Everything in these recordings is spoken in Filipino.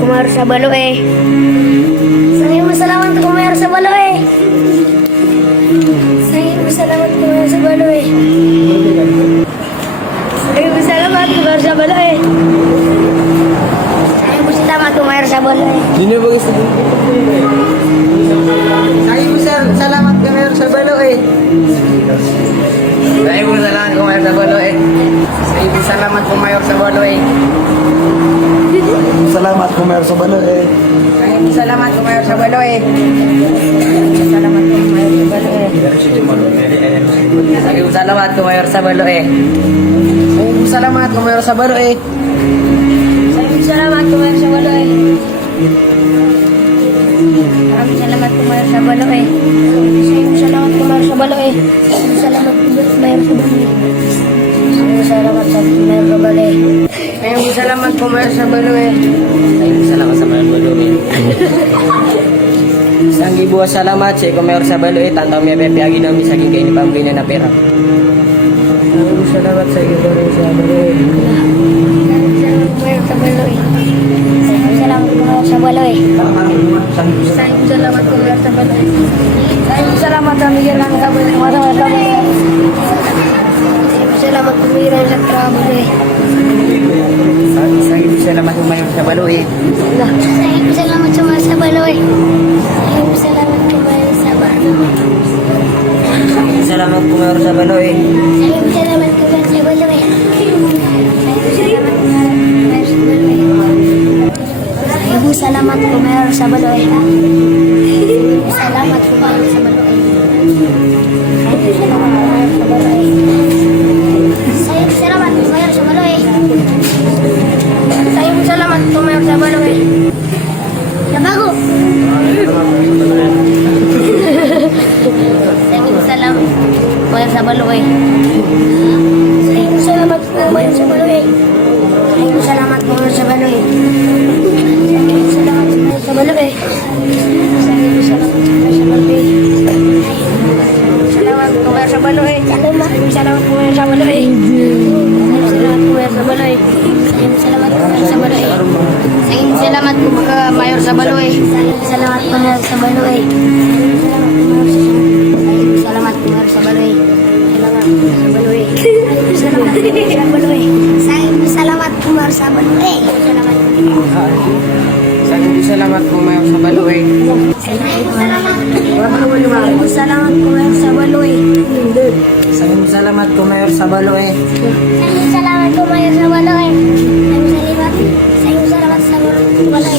Kumar sa balo eh. Salamat kumar sa balo eh. Salamat kumar sa balo eh. Salamat kumar sa balo eh. Salamat kumar sa balo eh. Sino ba gusto mo? Salamat kumar sa balo eh. Salamat kumar sa balo eh. Salamat kumar sa balo eh. Salamat kumar sa balo eh. Salamat kumar sa balo eh. Salamat kumar sa balo eh. Salamat kumar sa balo eh. Salamat kumar sa balo eh. Salamat kumar sa balo eh. Maraming salamat kumar sa balo eh. Salamat kumar sa balo eh. Salamat kumar sa balo eh. Salamat sa kumar sa balo eh. Salamat kumar sa balo eh. Salamat sa balo eh. Sang ibu salamat sa kumar sa balo eh. Tantaw may pepiagi namin sa kayo ni pambili na pera. Salamat sa ibu sa balo eh. Salamat sa balo eh. Salamat kumar sa balo eh. Salamat kumar sa balo eh. Salamat sa migyan ng kabalo eh. Salamat kumira sa trabaho eh. Sang ibu salamat kumar sa balo eh. Salamat kumar sa balo eh. Salamat kumar sa balo eh. Salamat kumar sa balo eh. Salamat kumar sa balo eh. Salamat kumar sa balo eh. Salamat kumar sa balo eh. Salamat kumar sa balo eh. Salamat kumar sa balo eh. Nabago. Salamat kumar sa balo eh. Salamat kumar sa balo eh. Salamat kumar sa balo eh. Salamat kumar sa balo eh. Salamat kumar sa balo eh. Salamat kumar sa balo eh. Salamat kumar sa balo eh. Salamat kumar sa balo eh. Salamat kumar mayor sa balo eh. Salamat kumar sa balo eh. Salamat kumar sa balo eh. Salamat kumar sa balo eh. Sang ibu salamat kumar sa balo eh. Salamat kumar sa balo eh. Sang ibu salamat kumar sa balo eh. Salamat kumar sa balo eh. Salamat sa balo eh.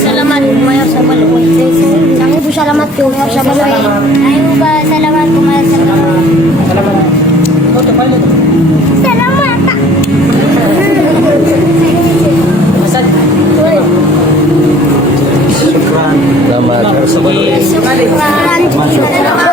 Salamat kumar sa balo eh. Salamat kumar sa balo eh. Ayaw ba salamat kumar sa balo eh. Salamat. Salamat. Masad. Salamat sa balo eh. Salamat.